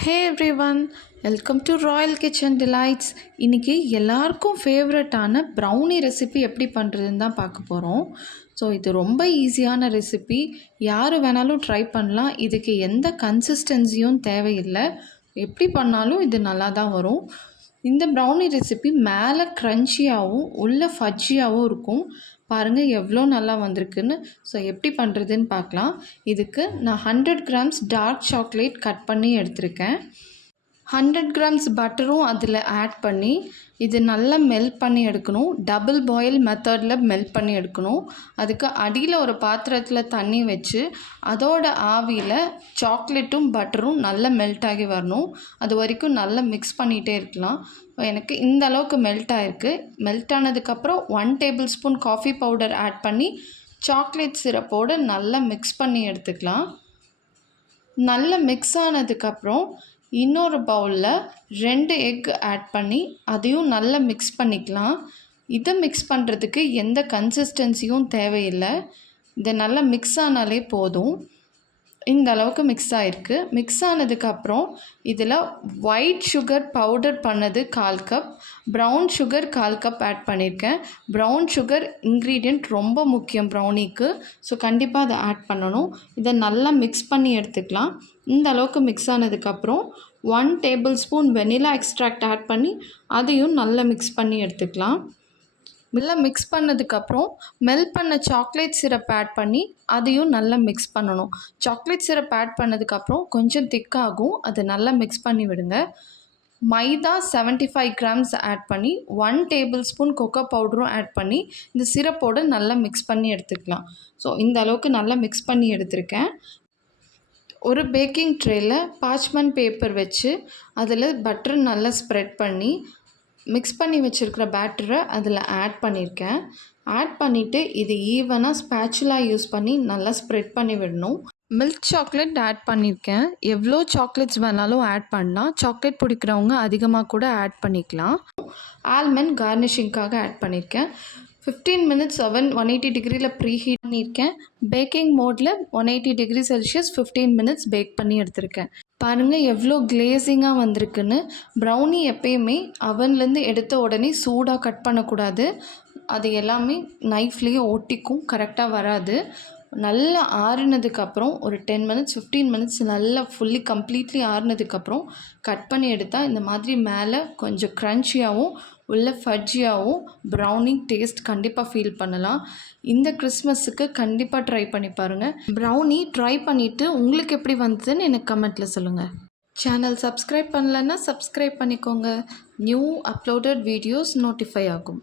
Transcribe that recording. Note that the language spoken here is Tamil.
Hey everyone, welcome to Royal kitchen delights. இன்றைக்கி எல்லாருக்கும் ஃபேவரட்டான ப்ரௌனி ரெசிபி எப்படி பண்ணுறதுன்னு தான் பார்க்க போகிறோம். ஸோ இது ரொம்ப ஈஸியான ரெசிபி, யார் வேணாலும் ட்ரை பண்ணலாம். இதுக்கு எந்த கன்சிஸ்டன்சியும் தேவையில்லை, எப்படி பண்ணாலும் இது நல்லா தான் வரும். இந்த ப்ரௌனி ரெசிபி மேலே க்ரன்ச்சியாகவும் உள்ளே ஃபஜ்ஜியாகவும் இருக்கும். பாருங்கள் எவ்வளோ நல்லா வந்திருக்குன்னு. ஸோ எப்படி பண்ணுறதுன்னு பார்க்கலாம். இதுக்கு நான் 100 கிராம்ஸ் டார்க் சாக்லேட் கட் பண்ணி எடுத்திருக்கேன். 100 கிராம்ஸ் பட்டரும் அதில் ஆட் பண்ணி இது நல்லா மெல்ட் பண்ணி எடுக்கணும். டபுள் பாயில் மெத்தடில் மெல்ட் பண்ணி எடுக்கணும். அதுக்கு அடியில் ஒரு பாத்திரத்தில் தண்ணி வச்சு அதோட ஆவியில் சாக்லேட்டும் பட்டரும் நல்லா மெல்ட் ஆகி வரணும். அது வரைக்கும் நல்லா மிக்ஸ் பண்ணிகிட்டே இருக்கலாம். எனக்கு இந்த அளவுக்கு மெல்ட் ஆகிருக்கு. மெல்ட் ஆனதுக்கப்புறம் 1 tablespoon coffee powder add பண்ணி சாக்லேட் சிரப்போடு நல்லா மிக்ஸ் பண்ணி எடுத்துக்கலாம். நல்லா மிக்ஸ் ஆனதுக்கப்புறம் இன்னொரு பவுலில் 2 எக் ஆட் பண்ணி அதையும் நல்லா மிக்ஸ் பண்ணிக்கலாம். இதை மிக்ஸ் பண்ணுறதுக்கு எந்த கன்சிஸ்டன்சியும் தேவையில்லை. இதை நல்லா மிக்ஸ் ஆனாலே போதும். இந்த அளவுக்கு மிக்ஸ் ஆகிருக்கு. மிக்ஸ் ஆனதுக்கப்புறம் இதில் ஒயிட் சுகர் பவுடர் பண்ணது 1/4 cup, brown sugar 1/4 cup add பண்ணியிருக்கேன். ப்ரௌன் சுகர் இன்க்ரீடியண்ட் ரொம்ப முக்கியம் ப்ரௌனிக்கு. ஸோ கண்டிப்பாக அதை ஆட் பண்ணணும். இதை நல்லா மிக்ஸ் பண்ணி எடுத்துக்கலாம். இந்த அளவுக்கு மிக்ஸ் ஆனதுக்கப்புறம் 1 tablespoon vanilla extract add பண்ணி அதையும் நல்லா மிக்ஸ் பண்ணி எடுத்துக்கலாம். நல்லா மிக்ஸ் பண்ணதுக்கப்புறம் மெல்ட் பண்ண சாக்லேட் சிரப் ஆட் பண்ணி அதையும் நல்லா மிக்ஸ் பண்ணணும். சாக்லேட் சிரப் ஆட் பண்ணதுக்கப்புறம் கொஞ்சம் திக்காகும், அதை நல்லா மிக்ஸ் பண்ணி விடுங்க. மைதா 75 கிராம்ஸ் ஆட் பண்ணி 1 டேபிள் ஸ்பூன் கொக்கோ பவுடரும் ஆட் பண்ணி இந்த சிரப்போடு நல்லா மிக்ஸ் பண்ணி எடுத்துக்கலாம். ஸோ இந்த அளவுக்கு நல்லா மிக்ஸ் பண்ணி எடுத்திருக்கேன். ஒரு பேக்கிங் ட்ரேயில் பார்ச்மெண்ட் பேப்பர் வச்சு அதில் பட்டர் நல்லா ஸ்ப்ரெட் பண்ணி மிக்ஸ் பண்ணி வச்சுருக்கிற பேட்டரை அதில் ஆட் பண்ணியிருக்கேன். ஆட் பண்ணிவிட்டு இது ஈவனாக ஸ்பேச்சுலா யூஸ் பண்ணி நல்லா ஸ்ப்ரெட் பண்ணி விடணும். மில்க் சாக்லேட் ஆட் பண்ணியிருக்கேன். எவ்வளோ சாக்லேட்ஸ் வேணாலும் ஆட் பண்ணலாம். சாக்லேட் பிடிக்கிறவங்க அதிகமாக கூட ஆட் பண்ணிக்கலாம். ஆல்மண்ட் கார்னிஷிங்காக ஆட் பண்ணியிருக்கேன். 15 மினிட்ஸ் ஓவன் 180 டிகிரியில் ப்ரீ ஹீட் பண்ணியிருக்கேன். பேக்கிங் மோடில் 180 டிகிரி செல்சியஸ் 15 மினிட்ஸ் பேக் பண்ணி எடுத்திருக்கேன். பாருங்கள் எவ்வளோ கிளேசிங்காக வந்திருக்குன்னு. ப்ரௌனி எப்பயுமே அவன்லேருந்து எடுத்த உடனே சூடாக கட் பண்ணக்கூடாது. அது எல்லாமே நைஃப்லேயே ஒட்டிக்கும், கரெக்டாக வராது. நல்லா ஆறுனதுக்கப்புறம் ஒரு 10 மினிட்ஸ் 15 மினிட்ஸ் நல்லா ஃபுல்லி கம்ப்ளீட்லி ஆறுனதுக்கப்புறம் கட் பண்ணி எடுத்தால் இந்த மாதிரி மேலே கொஞ்சம் க்ரன்ச்சியாகவும் உள்ள ஃபட்ஜியாகவும் ப்ரௌனி டேஸ்ட் கண்டிப்பாக ஃபீல் பண்ணலாம். இந்த கிறிஸ்மஸுக்கு கண்டிப்பாக ட்ரை பண்ணி பாருங்கள். ப்ரௌனி ட்ரை பண்ணிவிட்டு உங்களுக்கு எப்படி வந்ததுன்னு எனக்கு கமெண்ட்டில் சொல்லுங்கள். சேனல் சப்ஸ்கிரைப் பண்ணலன்னா சப்ஸ்கிரைப் பண்ணிக்கோங்க. நியூ அப்லோடட் வீடியோஸ் நோட்டிஃபை ஆகும்.